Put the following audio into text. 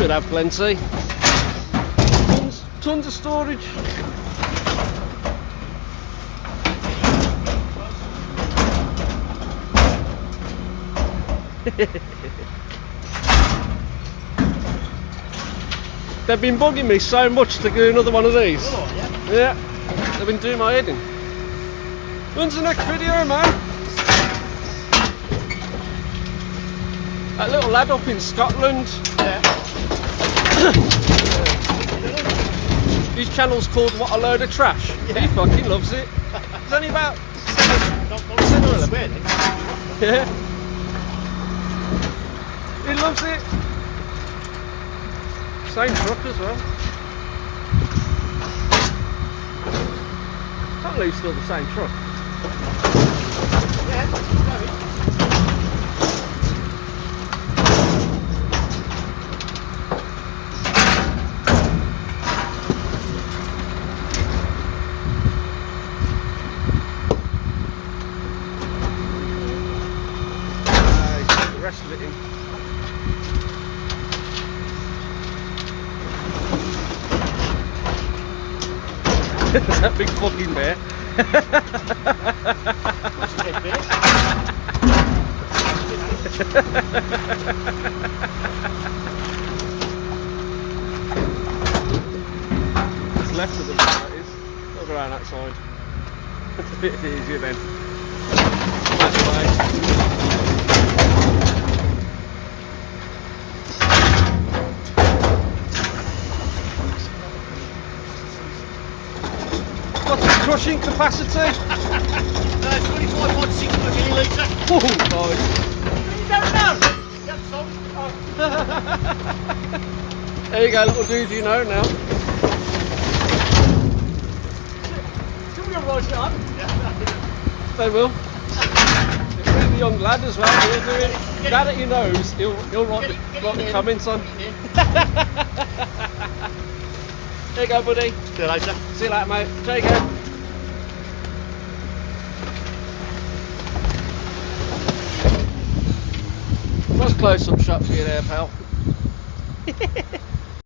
Should have plenty. Tons of storage. They've been bugging me so much to do another one of these. Oh, yeah. Yeah, they've been doing my head in. When's the next video, man? That little lad up in Scotland. Yeah. His channel's called What a Load of Trash. Yeah. He fucking loves it. It's only about Not 10 or 11. swear, then. Yeah. He loves it. Same truck as well. Can't believe it's still the same truck. Yeah, it's going. Put the rest of it in. Is that big fucking bear? That's a bit big. It's left of them, that is. I'll go around that side. It's a bit easier then. That way. What's the crushing capacity? 25.6 millilitre. Oh, nice. You don't know. You have salt. There you go, little dude, you know now. Should we write it up? They will. It's a really young lad as well, he'll do it. Now that he knows, he'll write the comments on. There you go, buddy. See you later. See you later, mate. Take care. Nice close-up shot for you there, pal.